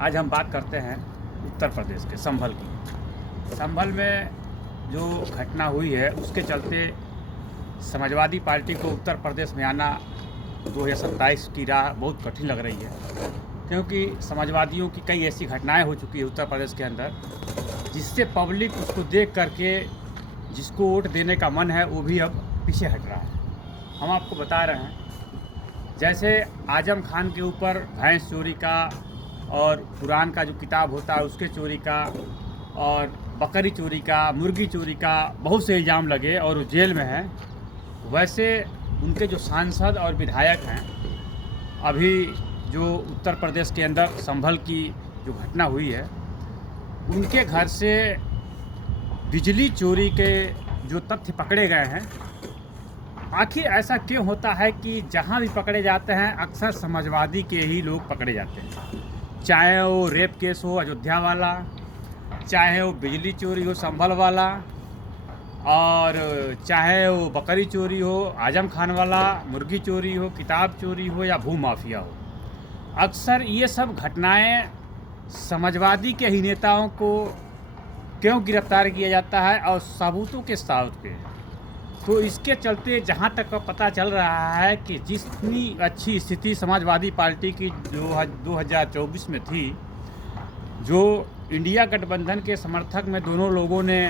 आज हम बात करते हैं उत्तर प्रदेश के संभल की। संभल में जो घटना हुई है उसके चलते समाजवादी पार्टी को उत्तर प्रदेश में आना 2027 की राह बहुत कठिन लग रही है, क्योंकि समाजवादियों की कई ऐसी घटनाएं हो चुकी है उत्तर प्रदेश के अंदर जिससे पब्लिक उसको देख करके जिसको वोट देने का मन है वो भी अब पीछे हट रहा है। हम आपको बता रहे हैं, जैसे आजम खान के ऊपर भैंस चोरी का और कुरान का जो किताब होता है उसके चोरी का और बकरी चोरी का, मुर्गी चोरी का बहुत से इल्ज़ाम लगे और वो जेल में है, वैसे उनके जो सांसद और विधायक हैं, अभी जो उत्तर प्रदेश के अंदर संभल की जो घटना हुई है उनके घर से बिजली चोरी के जो तथ्य पकड़े गए हैं। आखिर ऐसा क्यों होता है कि जहां भी पकड़े जाते हैं अक्सर समाजवादी के ही लोग पकड़े जाते हैं, चाहे वो रेप केस हो अयोध्या वाला, चाहे वो बिजली चोरी हो संभल वाला, और चाहे वो बकरी चोरी हो आजम खान वाला, मुर्गी चोरी हो, किताब चोरी हो या भू माफिया हो। अक्सर ये सब घटनाएं समाजवादी के ही नेताओं को क्यों गिरफ्तार किया जाता है और सबूतों के साथ पे। तो इसके चलते जहाँ तक पता चल रहा है कि जितनी अच्छी स्थिति समाजवादी पार्टी की जो 2024 में थी, जो इंडिया गठबंधन के समर्थक में दोनों लोगों ने,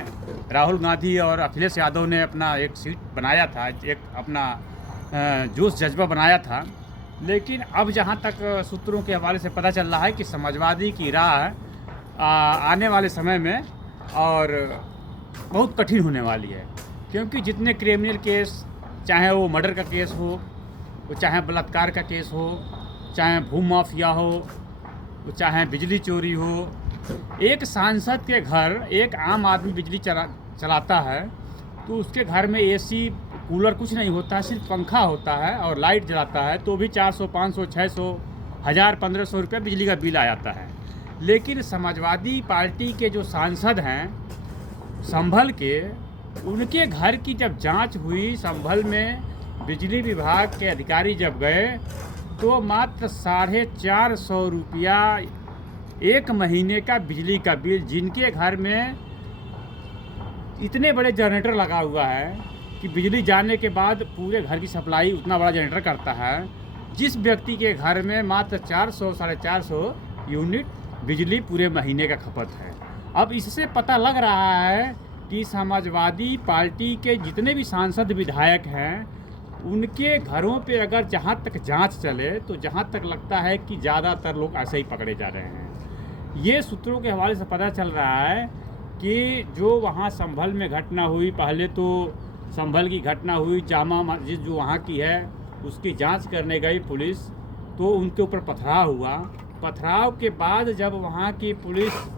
राहुल गांधी और अखिलेश यादव ने अपना एक सीट बनाया था, एक अपना जोश जज्बा बनाया था, लेकिन अब जहाँ तक सूत्रों के हवाले से पता चल रहा है कि समाजवादी की राह आने वाले समय में और बहुत कठिन होने वाली है, क्योंकि जितने क्रिमिनल केस, चाहे वो मर्डर का केस हो, चाहे बलात्कार का केस हो, चाहे भू माफिया हो, चाहे बिजली चोरी हो, एक सांसद के घर एक आम आदमी बिजली चलाता है तो उसके घर में एसी कूलर कुछ नहीं होता है, सिर्फ पंखा होता है और लाइट जलाता है तो भी 400, 500, 600, 1000, 1500 रुपये बिजली का बिल आ जाता है। लेकिन समाजवादी पार्टी के जो सांसद हैं संभल के, उनके घर की जब जांच हुई, संभल में बिजली विभाग के अधिकारी जब गए तो मात्र 450 रुपया एक महीने का बिजली का बिल, जिनके घर में इतने बड़े जनरेटर लगा हुआ है कि बिजली जाने के बाद पूरे घर की सप्लाई उतना बड़ा जनरेटर करता है, जिस व्यक्ति के घर में मात्र 400, 450 यूनिट बिजली पूरे महीने का खपत है। अब इससे पता लग रहा है कि समाजवादी पार्टी के जितने भी सांसद विधायक हैं उनके घरों पे अगर जहाँ तक जांच चले तो जहाँ तक लगता है कि ज़्यादातर लोग ऐसे ही पकड़े जा रहे हैं। ये सूत्रों के हवाले से पता चल रहा है कि जो वहाँ संभल में घटना हुई, पहले तो संभल की घटना हुई, जामा मस्जिद जो वहाँ की है उसकी जांच करने गई पुलिस, तो उनके ऊपर पथराव हुआ। पथराव के बाद जब वहाँ की पुलिस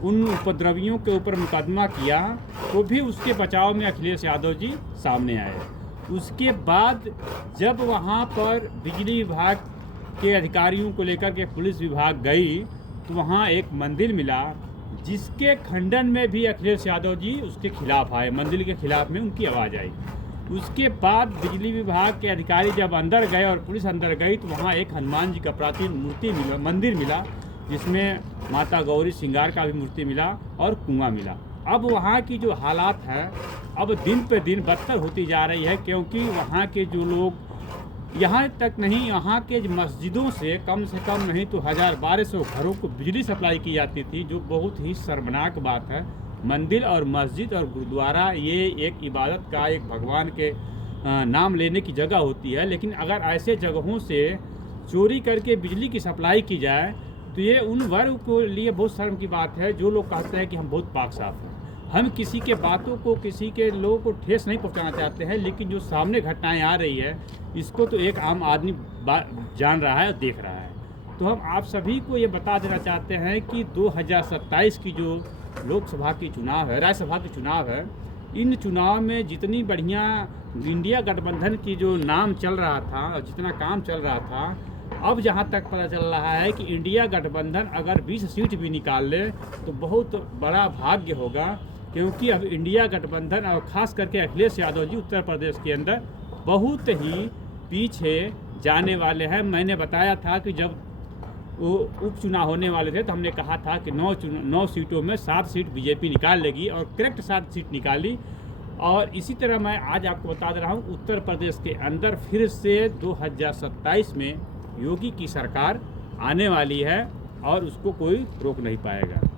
उन उपद्रवियों के ऊपर मुकदमा किया तो भी उसके बचाव में अखिलेश यादव जी सामने आए। उसके बाद जब वहाँ पर बिजली विभाग के अधिकारियों को लेकर के पुलिस विभाग गई तो वहाँ एक मंदिर मिला जिसके खंडन में भी अखिलेश यादव जी उसके खिलाफ आए, मंदिर के खिलाफ में उनकी आवाज़ आई। उसके बाद बिजली विभाग के अधिकारी जब अंदर गए और पुलिस अंदर गई तो वहाँ एक हनुमान जी का प्राचीन मूर्ति मिला, मंदिर मिला, जिसमें माता गौरी श्रृंगार का भी मूर्ति मिला और कुआं मिला। अब वहाँ की जो हालात है अब दिन पे दिन बदतर होती जा रही है, क्योंकि वहाँ के जो लोग, यहाँ तक नहीं, यहाँ के मस्जिदों से कम नहीं तो 1000-1200 घरों को बिजली सप्लाई की जाती थी, जो बहुत ही शर्मनाक बात है। मंदिर और मस्जिद और गुरुद्वारा ये एक इबादत का, एक भगवान के नाम लेने की जगह होती है, लेकिन अगर ऐसे जगहों से चोरी करके बिजली की सप्लाई की जाए तो ये उन वर्ग को लिए बहुत शर्म की बात है जो लोग कहते हैं कि हम बहुत पाक साफ हैं। हम किसी के बातों को, किसी के लोगों को ठेस नहीं पहुंचाना चाहते हैं, लेकिन जो सामने घटनाएं आ रही है इसको तो एक आम आदमी जान रहा है और देख रहा है। तो हम आप सभी को ये बता देना चाहते हैं कि 2027 की जो लोकसभा की चुनाव है, राज्यसभा की चुनाव है, इन चुनाव में जितनी बढ़िया इंडिया गठबंधन की जो नाम चल रहा था और जितना काम चल रहा था, अब जहाँ तक पता चल रहा है कि इंडिया गठबंधन अगर 20 सीट भी निकाल ले तो बहुत बड़ा भाग्य होगा, क्योंकि अब इंडिया गठबंधन और ख़ास करके अखिलेश यादव जी उत्तर प्रदेश के अंदर बहुत ही पीछे जाने वाले हैं। मैंने बताया था कि जब वो उपचुनाव होने वाले थे तो हमने कहा था कि 9 सीटों में 7 सीट बीजेपी निकाल लेगी और करेक्ट 7 सीट निकाली। और इसी तरह मैं आज आपको बता दे रहा हूँ, उत्तर प्रदेश के अंदर फिर से 2027 में योगी की सरकार आने वाली है और उसको कोई रोक नहीं पाएगा।